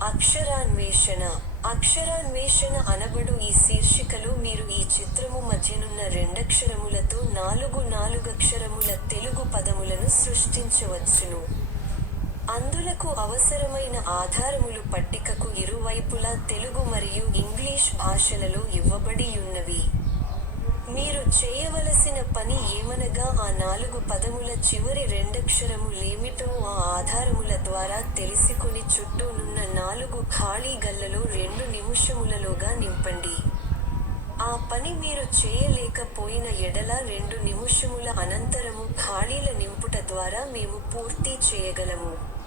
అక్షరాన్వేషణ. అక్షరాన్వేషణ అనబడు ఈ శీర్షికలో మీరు ఈ చిత్రము మధ్యనున్న రెండక్షరములతో నాలుగక్షరముల తెలుగు పదములను సృష్టించవచ్చును. అందులకు అవసరమైన ఆధారములు పట్టికకు ఇరువైపులా తెలుగు మరియు ఇంగ్లీష్ భాషలలో ఇవ్వబడియున్నవి. మీరు చేయవలసిన పని ఏమనగా ఆ 4 పదముల చివరి రెండక్షరములేమిటో ఆ ఆధారముల ద్వారా తెలిసికొని చుట్టూనున్న 4 ఖాళీ గళ్లలో 2 నిముషములలోగా నింపండి. ఆ పని మీరు చేయలేకపోయిన ఎడల 2 నిముషముల అనంతరము ఖాళీల నింపుట ద్వారా మేము పూర్తి చేయగలము.